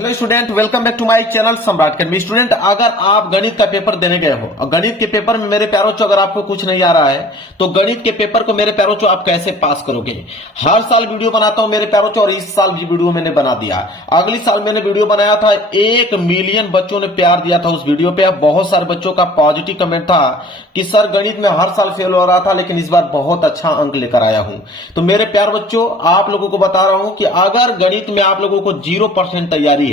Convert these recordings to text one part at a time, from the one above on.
Hello student, welcome back to my channel Samrat academy. Student, अगर आप गणित का पेपर देने गए हो और गणित के पेपर में मेरे प्यारों चो अगर आपको कुछ नहीं आ रहा है तो गणित के पेपर को मेरे प्यारों चो आप कैसे पास करोगे। हर साल वीडियो बनाता हूं मेरे प्यारों चो और इस साल भी वीडियो मैंने बना दिया। अगली साल मैंने वीडियो बनाया था, 1 मिलियन बच्चों ने प्यार दिया था उस वीडियो पे। बहुत सारे बच्चों का पॉजिटिव कमेंट था कि सर गणित में हर साल फेल हो रहा था लेकिन इस बार बहुत अच्छा अंक लेकर आया हूं। तो मेरे प्यार बच्चों, आप लोगों को बता रहा हूं कि अगर गणित में आप लोगों को 0% तैयारी है,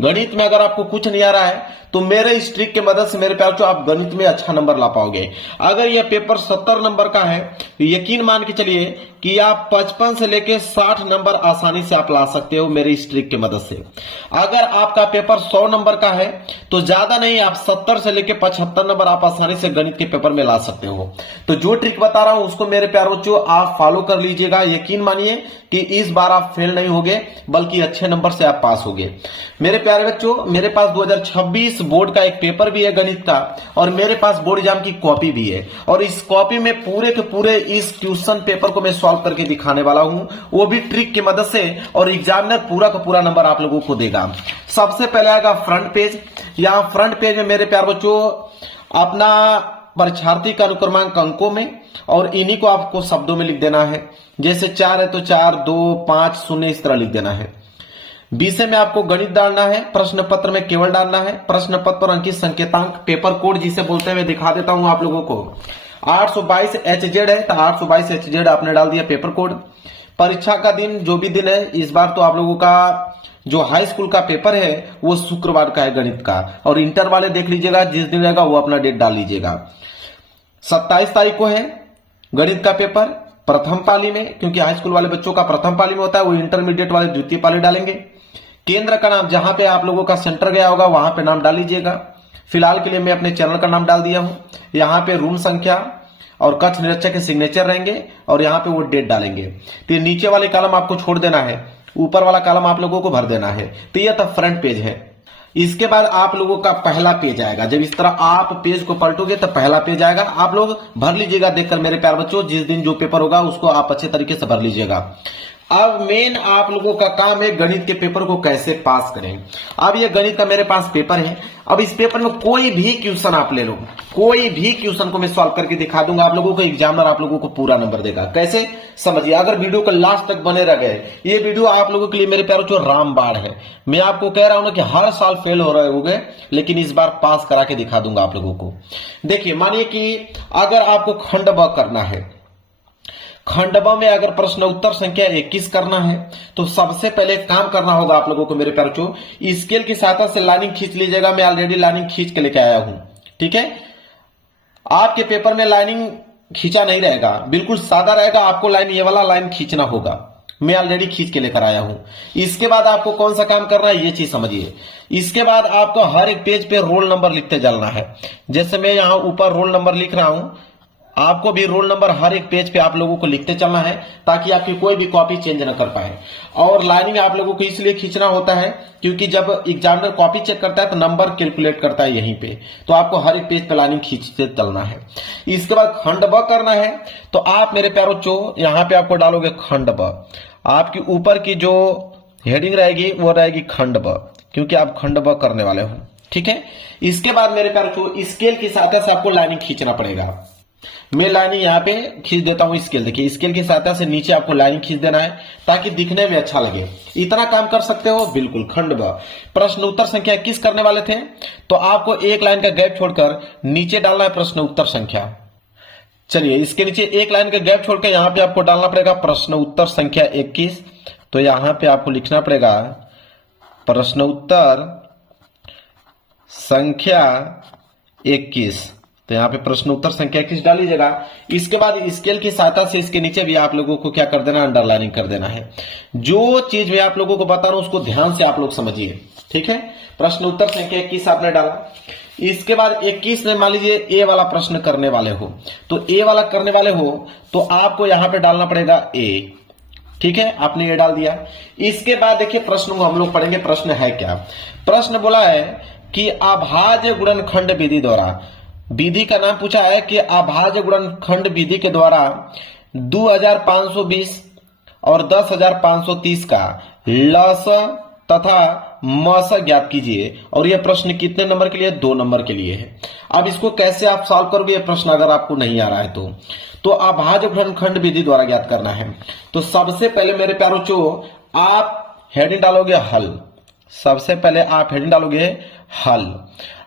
गणित में अगर आपको कुछ नहीं आ रहा है तो मेरे इस ट्रिक की मदद से मेरे प्यार चो आप गणित में अच्छा नंबर ला पाओगे। अगर यह पेपर 70 नंबर का है तो यकीन मान के चलिए कि आप 55 से लेके 60 नंबर आसानी से आप ला सकते हो मेरे इस ट्रिक की मदद से। अगर आपका पेपर 100 नंबर का है तो ज्यादा नहीं, आप 70 से लेके 75 नंबर आप आसानी से गणित के पेपर में ला सकते हो। तो जो ट्रिक बता रहा हूं उसको मेरे प्यार बच्चों आप फॉलो कर लीजिएगा। यकीन मानिए कि इस बार आप फेल नहीं होगे बल्कि अच्छे नंबर से आप पास होगे। मेरे प्यारे बच्चों, मेरे पास 2026 बोर्ड का एक पेपर भी है गणित का और मेरे पास बोर्ड एग्जाम की कॉपी भी है और इस कॉपी में पूरे के पूरे इस ट्यूशन पेपर को मैं सॉल्व करके दिखाने वाला हूं, वो भी ट्रिक की मदद से, और एग्जामिनर पूरा का पूरा नंबर आप लोगों को देगा। सबसे पहले आएगा फ्रंट पेज। यहां फ्रंट पेज में मेरे प्यारे बच्चों अपना परीक्षार्थी का अनुक्रमांक अंकों में और इन्हीं को आपको शब्दों में लिख देना है। जैसे 4 है तो 4, 2, 5, 0 इस तरह लिख देना है। विषय में आपको गणित डालना है, प्रश्न पत्र में केवल डालना है। प्रश्न पत्र पर अंकित संकेतांक, पेपर कोड जिसे बोलते हैं मैं दिखा देता हूं आप लोगों को। 822 HZ है तो 822 HZ आपने डाल दिया पेपर कोड। परीक्षा का दिन जो भी दिन है, इस बार तो आप लोगों का जो हाई स्कूल का पेपर है वो शुक्रवार का है गणित का, और इंटर वाले देख लीजिएगा जिस दिन रहेगा वो अपना डेट डाल लीजिएगा। 27 तारीख को है गणित का पेपर प्रथम पाली में, क्योंकि हाई स्कूल वाले बच्चों का प्रथम पाली में होता है, वो इंटरमीडिएट वाले द्वितीय पाली डालेंगे। केंद्र का नाम जहां पे आप लोगों का सेंटर गया होगा वहां पे नाम डाल लीजिएगा। फिलहाल के लिए मैं अपने चैनल का नाम डाल दिया हूं। यहाँ पे रूम संख्या और कक्ष निरीक्षक के सिग्नेचर रहेंगे और यहाँ पे वो डेट डालेंगे। तो ये नीचे वाले कॉलम आपको छोड़ देना है, ऊपर वाला कॉलम आप लोगों को भर देना है। तो यह तो फ्रंट पेज है। इसके बाद आप लोगों का पहला पेज आएगा। जब इस तरह आप पेज को पलटोगे तो पहला पेज आएगा। आप लोग भर लीजिएगा देखकर मेरे प्यार बच्चों, जिस दिन जो पेपर होगा उसको आप अच्छे तरीके से भर लीजिएगा। अब मेन आप लोगों का काम है गणित के पेपर को कैसे पास करें। अब ये गणित का मेरे पास पेपर है। अब इस पेपर में कोई भी क्वेश्चन आप ले लो, कोई भी क्वेश्चन को मैं सॉल्व करके दिखा दूंगा आप लोगों को। एग्जामिनर आप लोगों को पूरा नंबर देगा। कैसे समझिए, अगर वीडियो को लास्ट तक बने रह गए, ये वीडियो आप लोगों के लिए मेरे प्यारों जो रामबाण है। मैं आपको कह रहा हूं ना कि हर साल फेल हो रहे होंगे लेकिन इस बार पास करा के दिखा दूंगा आप लोगों को। देखिए, मानिए कि अगर आपको खंड ब करना है, खंड ब में अगर प्रश्न उत्तर संख्या 21 करना है तो सबसे पहले काम करना होगा आप लोगों को मेरे प्यारे बच्चों, स्केल की सहायता से लाइनिंग खींच लीजिएगा। मैं ऑलरेडी लाइनिंग खींच के लेके आया हूं, ठीक है। आपके पेपर में लाइनिंग खींचा नहीं रहेगा, बिल्कुल सादा रहेगा। आपको लाइन, ये वाला लाइन खींचना होगा। मैं ऑलरेडी खींच के लेकर आया हूं। इसके बाद आपको कौन सा काम करना है ये चीज समझिए। इसके बाद आपको हर एक पेज पे रोल नंबर लिखते चलना है। जैसे मैं यहां ऊपर रोल नंबर लिख रहा हूं, आपको भी रोल नंबर हर एक पेज पे आप लोगों को लिखते चलना है ताकि आपकी कोई भी कॉपी चेंज ना कर पाए। और लाइनिंग आप लोगों को इसलिए खींचना होता है क्योंकि जब एग्जामिनर कॉपी चेक करता है तो नंबर कैलकुलेट करता है यहीं पे, तो आपको हर एक पेज पे लाइनिंग खींचते चलना है। इसके बाद खंड ब करना है तो आप मेरे प्यारो बच्चों यहाँ पे आपको डालोगे खंड ब। आपकी ऊपर की जो हेडिंग रहेगी वो रहेगी खंड ब, क्योंकि आप खंड ब करने वाले हो, ठीक है। इसके बाद मेरे प्यारो बच्चों स्केल की सहायता से आपको लाइनिंग खींचना पड़ेगा। मैं लाइनिंग यहाँ पे खींच देता हूं स्केल। देखिए, स्केल की सहायता से नीचे आपको लाइन खींच देना है ताकि दिखने में अच्छा लगे। इतना काम कर सकते हो बिल्कुल। खंड ब प्रश्न उत्तर संख्या 21 करने वाले थे तो आपको एक लाइन का गैप छोड़कर नीचे डालना है प्रश्न उत्तर संख्या। चलिए, इसके नीचे एक लाइन का गैप छोड़कर यहाँ पे आपको डालना पड़ेगा प्रश्न उत्तर संख्या 21। तो यहाँ पे आपको लिखना पड़ेगा प्रश्न उत्तर संख्या 21। तो यहाँ पे प्रश्न उत्तर संख्या 21 डाल लीजिएगा। इसके बाद स्केल की सहायता से इसके नीचे भी आप लोगों को क्या कर देना, अंडरलाइनिंग कर देना है। जो चीज मैं आप लोगों को बता रहा हूं उसको ध्यान से आप लोग समझिए, ठीक है। प्रश्न उत्तर संख्या 21 आपने डाला। इसके बाद 21 में मान लीजिए ए वाला प्रश्न करने वाले हो, तो ए वाला करने वाले हो तो आपको यहां पे डालना पड़ेगा ए, ठीक है। आपने ए डाल दिया। इसके बाद देखिए प्रश्न को हम लोग पढ़ेंगे। प्रश्न है क्या? प्रश्न बोला है कि अभाज्य गुणनखंड विधि द्वारा, विधि का नाम पूछा है कि अभाज्य गुणनखंड विधि के द्वारा 2520 और 10530 का लस तथा मस ज्ञात कीजिए। और यह प्रश्न कितने नंबर के लिए? 2 नंबर के लिए है। अब इसको कैसे आप सॉल्व करोगे यह प्रश्न अगर आपको नहीं आ रहा है तो अभाज्य गुणनखंड विधि द्वारा ज्ञात करना है। तो सबसे पहले मेरे प्यारो जो आप हेडिंग डालोगे हल, सबसे पहले आप हेडिंग डालोगे हल।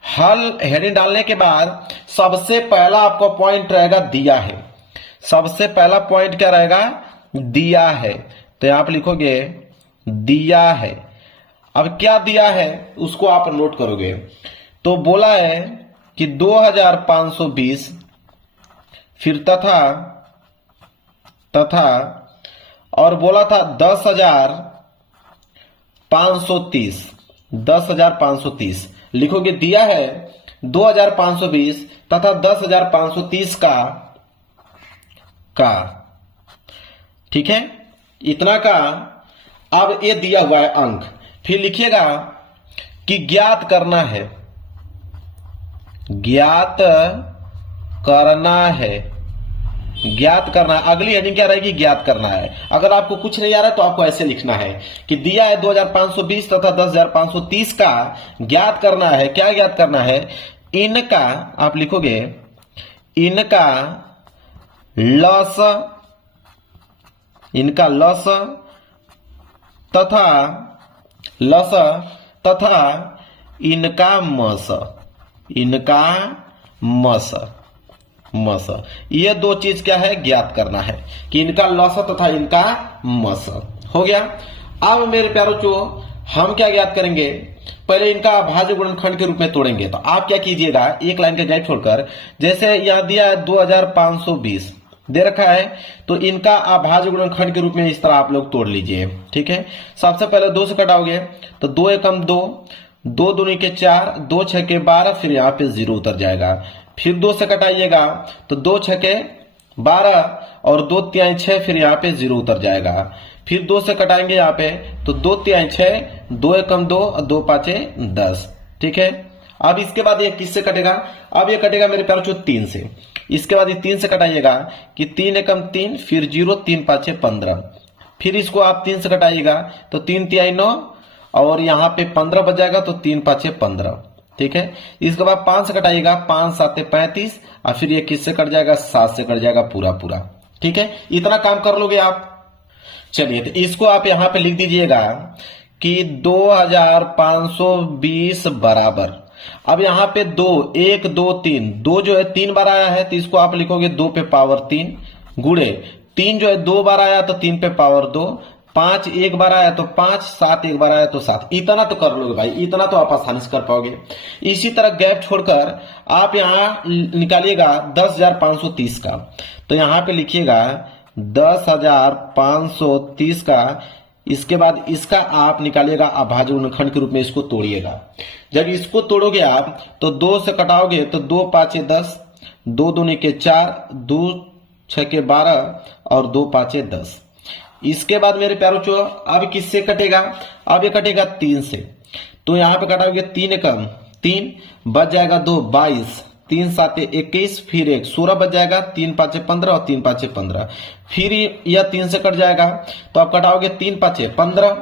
हल हेडिंग डालने के बाद सबसे पहला आपका पॉइंट रहेगा दिया है। सबसे पहला पॉइंट क्या रहेगा? दिया है। तो यहां पर लिखोगे दिया है। अब क्या दिया है उसको आप नोट करोगे। तो बोला है कि 2520 फिर तथा और बोला था 10,530 लिखोगे। दिया है 2520 तथा 10,530 का ठीक है, इतना का। अब ये दिया हुआ है अंक, फिर लिखिएगा कि ज्ञात करना है, ज्ञात करना है, ज्ञात करना है। अगली हेडिंग क्या रहेगी? ज्ञात करना है। अगर आपको कुछ नहीं आ रहा है तो आपको ऐसे लिखना है कि दिया है 2520 तथा 10,530 का ज्ञात करना है। क्या ज्ञात करना है? इनका आप लिखोगे इनका लस, इनका लस तथा इनका मस, इनका मस। ये दो चीज क्या है? ज्ञात करना है कि इनका लस तथा इनका मस। हो गया। अब मेरे प्यारों जो हम क्या ज्ञात करेंगे? पहले इनका अभाज्य गुणनखंड के रूप में तोड़ेंगे। तो आप क्या कीजिएगा, एक लाइन का गैप छोड़कर, जैसे यहां दिया है 2520 दे रखा है, तो इनका अभाज्य गुणनखंड के रूप में इस तरह आप लोग तोड़ लीजिए। ठीक है। सबसे पहले 2 से कटाओगे तो 2 एकम 2, 2 दूनी के 4, 2 छके 12, फिर यहाँ पे 0 उतर जाएगा। फिर 2 से कटाइएगा तो 2 छके 12 और 2 तिहाई 6, फिर यहाँ पे 0 उतर जाएगा। फिर 2 से कटाएंगे यहाँ पे तो 2 तिहाई 6, 2 एकम 2, 2 पांचे 10। ठीक है। अब इसके बाद ये किससे कटेगा? अब ये कटेगा मेरे प्यारों जो 3 से। इसके बाद ये 3 से कटाइएगा कि 3 एकम 3, फिर 0, 3 पांचे 15। फिर इसको आप 3 से कटाइएगा तो 3 तिहाई 9 और यहाँ पे 15 बच जाएगा तो 3 पांचे 15। ठीक है। इसके बाद 5 से कटाइएगा, 5 साते 35 और फिर ये किससे कट जाएगा? 7 से कट जाएगा पूरा। ठीक है। इतना काम कर लोगे आप। चलिए तो इसको आप यहां पे लिख दीजिएगा कि 2520 बराबर। अब यहां पे 2 1 2 3, 2 जो है 3 बार आया है तो इसको आप लिखोगे 2 पे पावर 3 गुणे 3 जो है 2 बार आया तो 3 पे पावर 2, 5 एक बार आया तो 5, 7 एक बार आया तो 7। इतना तो कर लोगे भाई, इतना तो आप आसानी से कर पाओगे। इसी तरह गैप छोड़कर आप यहां निकालिएगा 10,530 का। तो यहां पे लिखिएगा 10,530 का। इसके बाद इसका आप निकालिएगा अभाज्य गुणनखंड के रूप में, इसको तोड़िएगा। जब इसको तोड़ोगे आप तो 2 से कटाओगे तो 2 पांचे 10, 2 दूनी के 4, 2 छके 12 और 2 पांचे 10। इसके बाद मेरे प्यारों चो अब किससे कटेगा? अब ये कटेगा 3 से। तो यहां पे कटाओगे 3 एकम 3, बच जाएगा 2 22, 3 साते 21, फिर 1 16 बच जाएगा, 3 पांचे 15 और 3 पांचे 15। फिर यह 3 से कट जाएगा तो आप कटाओगे 3 पांचे 15।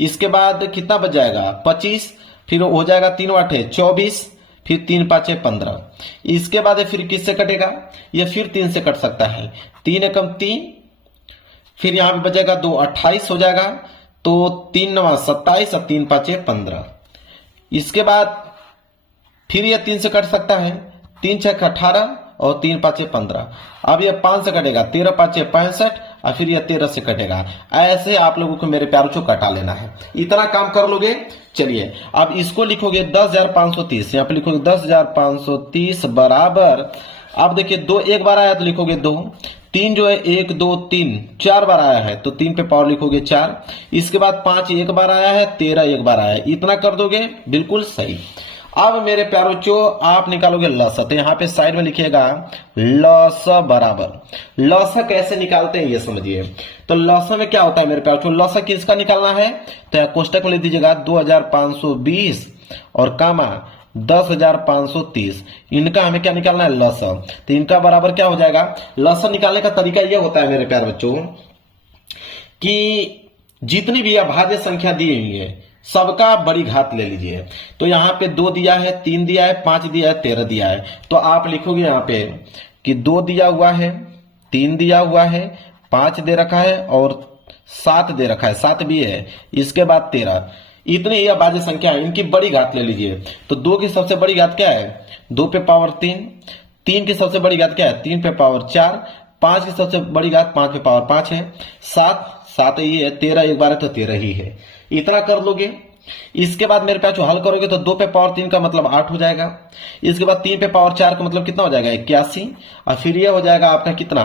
इसके बाद कितना बच जाएगा? 25, फिर हो जाएगा 3 आठे 24, फिर 3 पांचे 15। इसके बाद फिर किससे कटेगा? यह फिर 3 से कट सकता है। 3 एकम 3, फिर यहां पे बचेगा 2 28 हो जाएगा, तो 3 9 27 और 3 पांचे 15। इसके बाद फिर यह 3 से कट सकता है, 3 6 18 और 3 पांचे 15। अब यह 5 से कटेगा, 13 पांचे 65 और फिर यह 13 से कटेगा। ऐसे आप लोगों को मेरे प्यारों को कटा लेना है। इतना काम कर लोगे। चलिए अब इसको लिखोगे 10,530, यहाँ पे लिखोगे 10,530 बराबर। अब देखिए 2 एक बार आया तो लिखोगे 2, 3 जो है 1 2 3 4 बार आया है तो 3 पे पावर लिखोगे 4। इसके बाद 5 एक बार आया है, 13 एक बार आया है। इतना कर दोगे बिल्कुल सही। अब मेरे प्यारों चो आप निकालोगे लस। तो यहाँ पे साइड में लिखिएगा लस बराबर। लस कैसे निकालते हैं ये समझिए। तो लस में क्या होता है मेरे प्यारों चो? लस किसका निकालना है? तो यहाँ कोष्टक में लिख दीजिएगा 2520 और कामा 10,530। इनका हमें क्या निकालना है? लस। तो इनका बराबर क्या हो जाएगा? लस निकालने का तरीका यह होता है मेरे प्यारे बच्चों कि जितनी भी अभाज्य संख्या दी हुई है सबका बड़ी घात ले लीजिए। तो यहाँ पे 2 दिया है, 3 दिया है, 5 दिया है, 13 दिया है। तो आप लिखोगे यहाँ पे कि 2 दिया हुआ है, 3 दिया हुआ है, 5 दे रखा है और 7 दे रखा है, 7 भी है, इसके बाद 13। इतनी यह बाज्य संख्या है, इनकी बड़ी घात ले लीजिए। तो 2 की सबसे बड़ी घात क्या है? 2 पे पावर 3। 3 की सबसे बड़ी घात क्या है? 3 पे पावर 4। 5 की सबसे बड़ी घात 5 पे पावर 5 है। 7 ही है, 13 एक बार है तो 13 ही है। इतना कर लोगे। इसके बाद मेरे पास जो हल करोगे तो 2 पे पावर 3 का मतलब 8 हो जाएगा। इसके बाद 3 पे पावर 4 का मतलब कितना हो जाएगा? 81। और फिर यह हो जाएगा आपका कितना?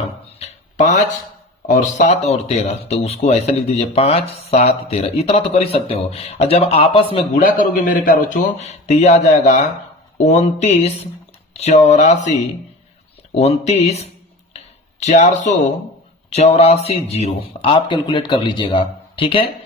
5 और 7 और 13। तो उसको ऐसे लिख दीजिए 5 7 13। इतना तो कर ही सकते हो। और जब आपस में गुणा करोगे मेरे प्यारे बच्चों तो यह आ जाएगा 29 84 29 484 जीरो। आप कैलकुलेट कर लीजिएगा, ठीक है?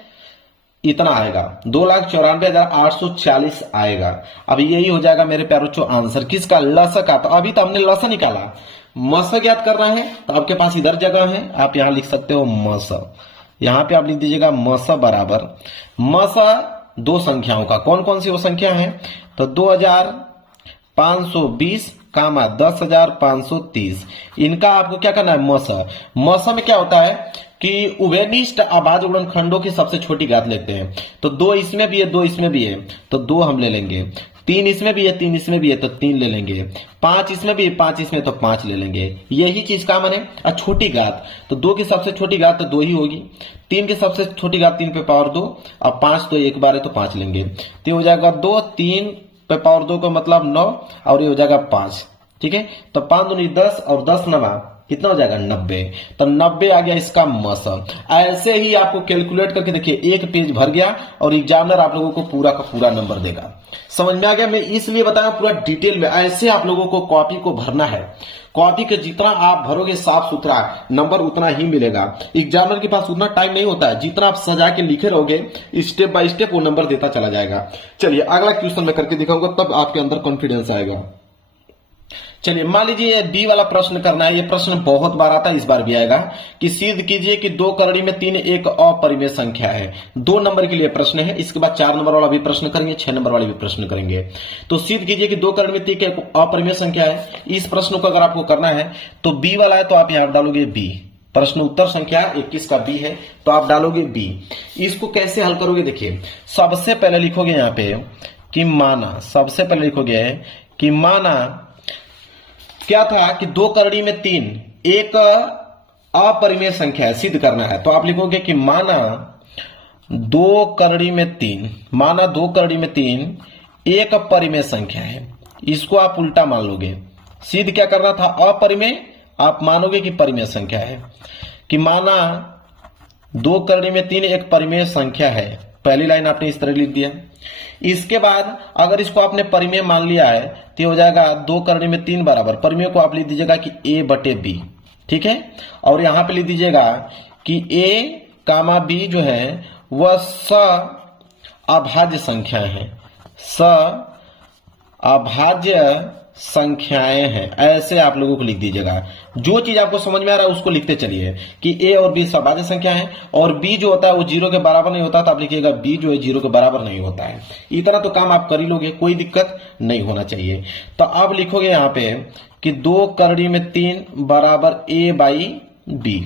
इतना आएगा 2,94,840 आएगा। अब यही हो जाएगा मेरे प्यारे बच्चों आंसर किसका? लसा का। तो अभी तो हमने लसा निकाला, मसा ज्ञात करना है। तो आपके पास इधर जगह है, आप यहां लिख सकते हो मसा। यहां पे आप लिख दीजिएगा मसा बराबर मसा 2 संख्याओं का। कौन कौन सी वो संख्या है? तो 2520 कामा 10,530। इनका आपको क्या करना है? मसा। मसा में क्या होता है कि उभयनिष्ठ अभाज्य गुणनखंडों की सबसे छोटी घात लेते हैं। तो 2 इसमें भी है, 2 इसमें भी है, तो 2 हम ले लेंगे। 3 इसमें भी है, 3 इसमें भी है, तो 3 ले लेंगे। 5 इसमें भी है, 5 इसमें, तो 5 ले लेंगे। यही चीज का माने छोटी घात। तो 2 की सबसे छोटी घात तो 2 ही होगी। 3 की सबसे छोटी घात 3 पे पावर 2। अब 5 तो एक बार है तो 5 लेंगे। तो हो जाएगा 2, 3 पे पावर 2 का मतलब 9 और ये हो जाएगा 5। ठीक है, तो 5 दूनी 10 और 10 नवा कितना हो जाएगा? 90। तो 90 आ गया इसका मसा। ऐसे ही आपको कैलकुलेट करके देखिए, एक पेज भर गया और एग्जामिनर आप लोगों को पूरा का पूरा नंबर देगा। समझ में आ गया? मैं इसलिए बताया पूरा डिटेल में। ऐसे आप लोगों को कॉपी को भरना है। कॉपी के जितना आप भरोगे साफ सुथरा नंबर उतना ही मिलेगा। एग्जामिनर के पास उतना टाइम नहीं होता है। जितना आप सजा के लिखे रहोगे स्टेप बाय स्टेप वो नंबर देता चला जाएगा। चलिए अगला क्वेश्चन मैं करके दिखाऊंगा, तब आपके अंदर कॉन्फिडेंस आएगा। चलिए मान लीजिए बी वाला प्रश्न करना है। ये प्रश्न बहुत बार आता है, इस बार भी आएगा कि सिद्ध कीजिए कि 2 करड़ी में 3 एक अपरिमेय संख्या है। 2 नंबर के लिए प्रश्न है। इसके बाद 4 नंबर वाला भी प्रश्न करेंगे, 6 नंबर वाले भी प्रश्न करेंगे। तो सिद्ध कीजिए कि 2 करड़ी में 3 एक अपरिमेय संख्या है। इस प्रश्न को अगर आपको करना है तो बी वाला है तो आप यहां डालोगे बी। प्रश्न उत्तर संख्या 21 का बी है तो आप डालोगे बी। इसको कैसे हल करोगे? देखिए, सबसे पहले लिखोगे यहां पे कि माना, सबसे पहले लिखोगे कि माना क्या था कि 2 करड़ी में 3 एक अपरिमेय संख्या है, सिद्ध करना है। तो आप लिखोगे कि माना 2 करड़ी में 3, माना 2 करड़ी में 3 एक अपरिमेय संख्या है। इसको आप उल्टा मान लोगे। सिद्ध क्या करना था? अपरिमेय, आप मानोगे कि परिमेय संख्या है। कि माना 2 करड़ी में 3 एक परिमेय संख्या है। पहली लाइन आपने इस तरह लिख दिया। इसके बाद अगर इसको आपने परिमेय मान लिया है तो हो जाएगा 2 करड़ी में 3 बराबर परिमेय को आप लिख दीजिएगा कि a बटे बी। ठीक है, और यहां पे लिख दीजिएगा कि a कामा b जो है वह स अभाज्य संख्याएं हैं, स अभाज्य संख्याएं हैं। ऐसे आप लोगों को लिख दीजिएगा। जो चीज आपको समझ में आ रहा है उसको लिखते चलिए कि a और b सभाज्य संख्या है और b जो होता है वो 0 के बराबर नहीं होता। तो आप लिखिएगा b जो है 0 के बराबर नहीं होता है। इतना तो काम आप कर ही लोगे, कोई दिक्कत नहीं होना चाहिए। तो अब लिखोगे यहाँ पे कि 2 करड़ी में 3 बराबर a बाई b।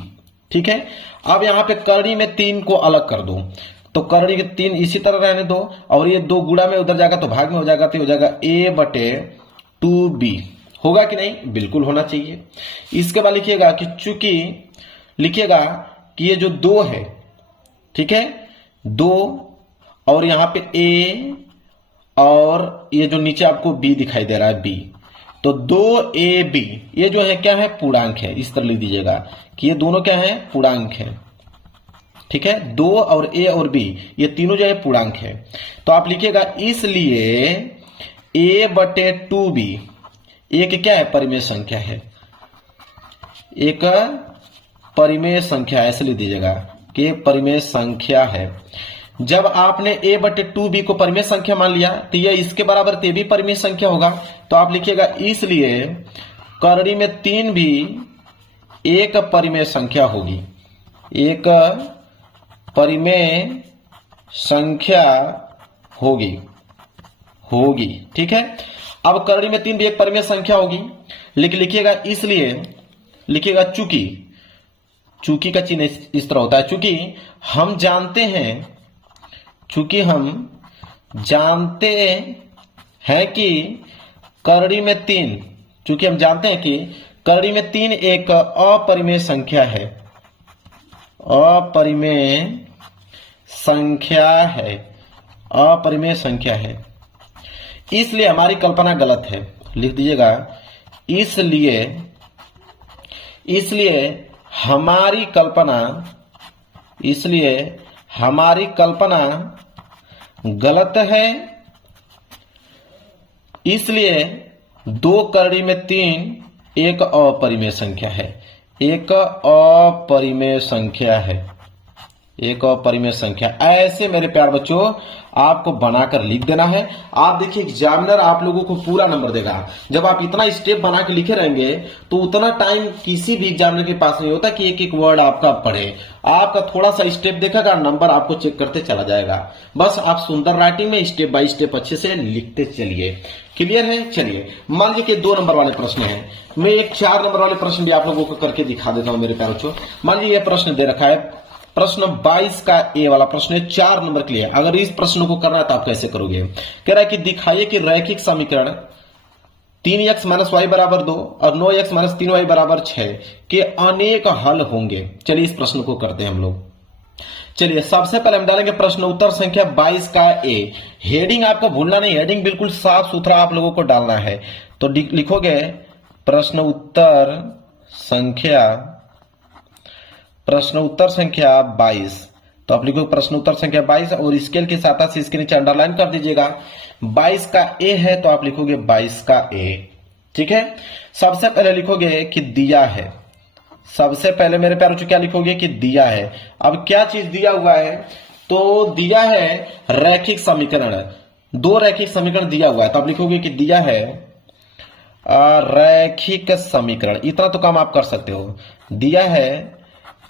ठीक है, अब यहाँ पे करड़ी में 3 को अलग कर दो। तो करड़ी के 3 इसी तरह रहने दो और ये 2 गुणा में उधर जाएगा तो भाग में हो जाएगा। तो हो जाएगा a बटे 2b। होगा कि नहीं? बिल्कुल होना चाहिए। इसके बाद लिखिएगा कि चूंकि लिखिएगा कि ये जो 2 है, ठीक है, 2 और यहां पे a और ये जो नीचे आपको b दिखाई दे रहा है b, तो 2ab ये जो है क्या है? पूर्णांक है। इस तरह लिख दीजिएगा कि ये दोनों क्या है? पूर्णांक है। ठीक है, 2 और a और b ये तीनों जो है पूर्णांक है। तो आप लिखिएगा इसलिए a बटे 2b एक क्या है? परिमेय संख्या है। एक परिमेय संख्या ऐसे लिख दीजिएगा कि परिमेय संख्या है। जब आपने a बटे 2b को परिमेय संख्या मान लिया तो यह इसके बराबर ते भी परिमेय संख्या होगा। तो आप लिखिएगा इसलिए करड़ी में 3 भी एक परिमेय संख्या होगी। एक परिमेय संख्या होगी होगी। ठीक है, अब करड़ी में 3 भी एक परिमेय संख्या होगी। लिखिएगा, इसलिए लिखिएगा चूंकि, चूंकि का चिन्ह इस तरह होता है, चूंकि हम जानते हैं कि करड़ी में 3, चूंकि हम जानते हैं कि करड़ी में 3 एक अपरिमेय संख्या है, अपरिमेय संख्या है, इसलिए हमारी कल्पना गलत है। लिख दीजिएगा, इसलिए हमारी कल्पना गलत है। इसलिए 2 करड़ी में 3 एक अपरिमेय संख्या है, एक अपरिमेय संख्या। ऐसे मेरे प्यार बच्चों आपको बनाकर लिख देना है। आप देखिए एग्जामिनर आप लोगों को पूरा नंबर देगा। जब आप इतना स्टेप बना के लिखे रहेंगे तो उतना टाइम किसी भी एग्जामिनर के पास नहीं होता कि एक एक वर्ड आपका पढ़े। आपका थोड़ा सा स्टेप देखेगा, नंबर आपको चेक करते चला जाएगा। बस आप सुंदर राइटिंग में स्टेप बाय स्टेप अच्छे से लिखते चलिए। क्लियर है? चलिए मान लीजिए कि 2 नंबर वाले प्रश्न है, मैं एक 4 नंबर वाले प्रश्न भी आप लोगों को करके दिखा देता हूं मेरे प्यारे बच्चों। मान लीजिए यह प्रश्न दे रखा है, प्रश्न 22 का ए वाला प्रश्न है, 4 नंबर के लिए। अगर इस प्रश्न को करना है तो आप कैसे करोगे? कह रहा है कि दिखाइए कि रैखिक समीकरण 3x - y = 2 और 9x - 3y = 6 के अनेक हल होंगे। चलिए इस प्रश्न को करते हैं हम लोग। चलिए सबसे पहले हम डालेंगे प्रश्न उत्तर संख्या 22 का ए। हेडिंग आपको भूलना नहीं, हेडिंग बिल्कुल साफ सुथरा आप लोगों को डालना है। तो लिखोगे प्रश्न उत्तर संख्या 22। तो आप लिखो प्रश्न उत्तर संख्या 22 और स्केल की सहायता से इसके नीचे अंडरलाइन कर दीजिएगा। 22 का ए है तो आप लिखोगे 22 का ए। ठीक है, सबसे पहले लिखोगे कि दिया है। सबसे पहले मेरे प्यारे बच्चों क्या लिखोगे कि दिया है। अब क्या चीज दिया हुआ है? तो दिया है रैखिक समीकरण, 2 रैखिक समीकरण दिया हुआ है। तो आप लिखोगे कि दिया है रैखिक समीकरण। इतना तो काम आप कर सकते हो। दिया है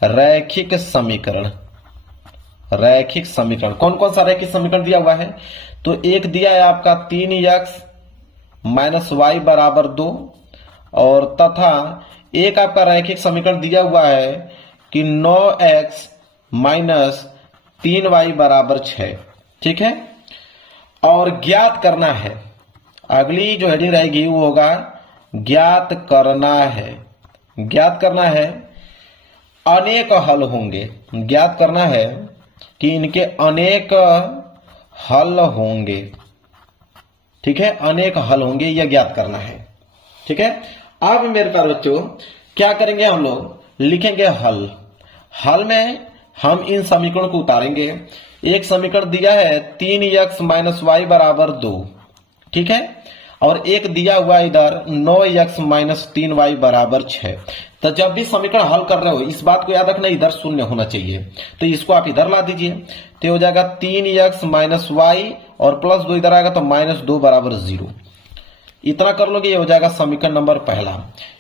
रैखिक समीकरण। कौन कौन सा रैखिक समीकरण दिया हुआ है? तो एक दिया है आपका 3x - y = 2 और तथा एक आपका रैखिक समीकरण दिया हुआ है कि 9x - 3y = 6। ठीक है, और ज्ञात करना है। अगली जो हेडिंग रहेगी वो होगा ज्ञात करना है अनेक हल होंगे। ज्ञात करना है कि इनके अनेक हल होंगे। ठीक है, अनेक हल होंगे, यह ज्ञात करना है। ठीक है, अब मेरे प्यारे बच्चों क्या करेंगे हम लोग? लिखेंगे हल में हम इन समीकरणों को उतारेंगे। एक समीकरण दिया है 3x - y = 2। ठीक है, और एक दिया हुआ इधर 9x - 3y = 6। तो जब भी समीकरण हल कर रहे हो इस बात को याद रखना, इधर शून्य होना चाहिए। तो इसको आप इधर ला दीजिए तो हो जाएगा 3x - y और +2 इधर आएगा तो -2 = 0। इतना कर लोगे, ये हो जाएगा समीकरण नंबर पहला।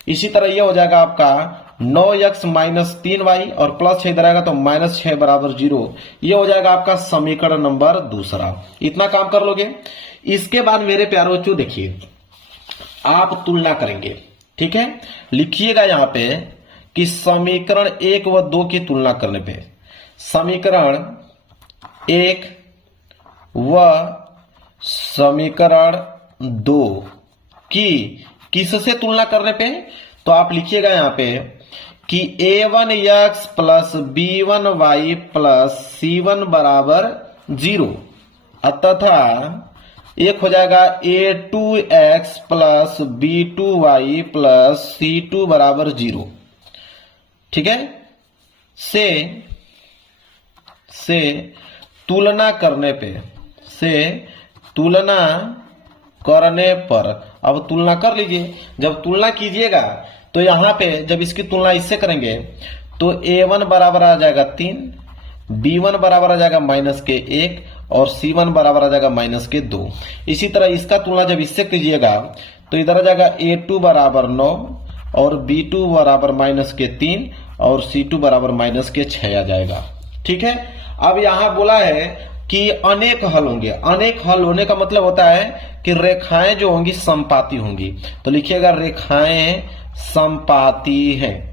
इसी तरह ये हो जाएगा आपका 9x - 3y और +6 इधर आएगा तो -6 = 0। ये हो जाएगा आपका समीकरण नंबर दूसरा। इतना काम कर लोगे। इसके बाद मेरे प्यारे बच्चों देखिए आप तुलना करेंगे। ठीक है, लिखिएगा यहां पे कि समीकरण 1 व 2 की तुलना करने पे, समीकरण 1 व समीकरण 2 की किससे तुलना करने पे? तो आप लिखिएगा यहां पे कि a1x + b1y + c1 = 0 तथा एक हो जाएगा a2x + b2y + c2 = 0। ठीक है, से तुलना करने पर अब तुलना कर लीजिए। जब तुलना कीजिएगा तो यहां पे जब इसकी तुलना इससे करेंगे तो a1 बराबर आ जाएगा 3, b1 बराबर आ जाएगा -1 और c1 बराबर आ जाएगा -2। इसी तरह इसका तुलना जब इससे कीजिएगा तो इधर आ जाएगा a2 बराबर 9 और b2 बराबर -3 और c2 बराबर -6 आ जाएगा। ठीक है, अब यहां बोला है कि अनेक हल होंगे। अनेक हल होने का मतलब होता है कि रेखाएं जो होंगी समपाती होंगी। तो लिखिएगा रेखाएं समपाती हैं।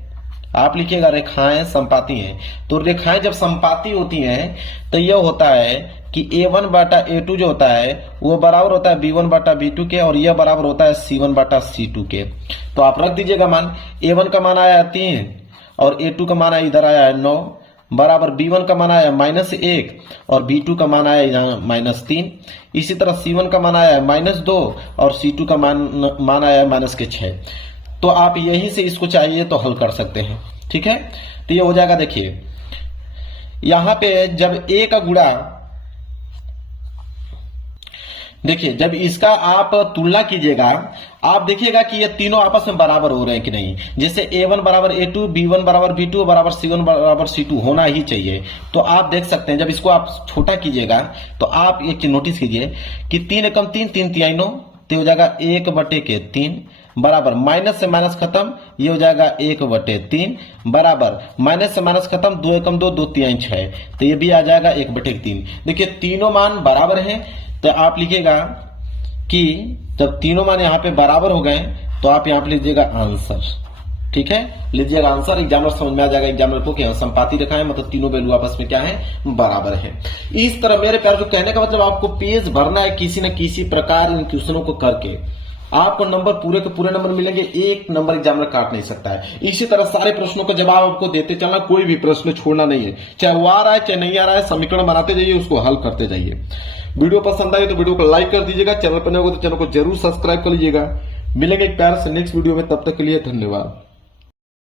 आप लिखिएगा रेखाएं समपाती हैं। तो रेखाएं जब समपाती होती हैं तो यह होता है कि a1 बाटा a2 जो होता है वो बराबर होता है b1 बाटा b2 के, और यह बराबर होता है c1 बाटा c2 के। तो आप रख दीजिएगा मान। a1 का मान आया है 3 और a2 का मान आया इधर आया है 9, बराबर b1 का मान आया -1 और b2 का मान आया यहाँ -3। इसी तरह c1 का मान आया है -2 और c2 का मान आया है -6। तो आप यहीं से इसको चाहिए तो हल कर सकते हैं। ठीक है, तो ये हो जाएगा। देखिए यहां पे जब a का गुणा, देखिए जब इसका आप तुलना कीजिएगा आप देखिएगा कि ये तीनों आपस में बराबर हो रहे हैं कि नहीं। जैसे a1 बराबर a2, b1 बराबर b2 बराबर c1 बराबर c2 होना ही चाहिए। तो आप देख सकते हैं जब इसको आप छोटा कीजिएगा तो आप एक नोटिस कीजिए कि 3 एकम 3, 3 तिहाई 9, तो हो जाएगा 1/3 बराबर माइनस से माइनस खत्म, ये हो जाएगा 1/3 बराबर माइनस से माइनस खत्म, 2 एकम 2, 2 तिहाई 6, तो ये भी आ जाएगा 1/3। देखिए तीनों मान बराबर हैं, तो आप लिखिएगा कि जब तीनों मान यहाँ पे बराबर हो गए तो आप यहाँ पे लीजिएगा आंसर। ठीक है, लीजिएगा आंसर। एग्जामिनर समझ में आ जाएगा एग्जामिनर को कि समपाती रेखाएं मतलब तीनों वैल्यू आपस में क्या है, बराबर है। इस तरह मेरे प्यार, जो कहने का मतलब आपको पेज भरना है किसी न किसी प्रकार इन क्वेश्चनों को करके। आपको नंबर पूरे के पूरे नंबर मिलेंगे, एक नंबर एग्जामिनर काट नहीं सकता है। इसी तरह सारे प्रश्नों का जवाब आपको देते चलना, कोई भी प्रश्न छोड़ना नहीं है, चाहे वो आ रहा है चाहे नहीं आ रहा है। समीकरण बनाते जाइए, उसको हल करते जाइए। वीडियो पसंद आए तो वीडियो को लाइक कर दीजिएगा, चैनल पर नए हो तो चैनल को जरूर सब्सक्राइब कर लीजिएगा। मिलेंगे एक प्यार से नेक्स्ट वीडियो में, तब तक के लिए धन्यवाद।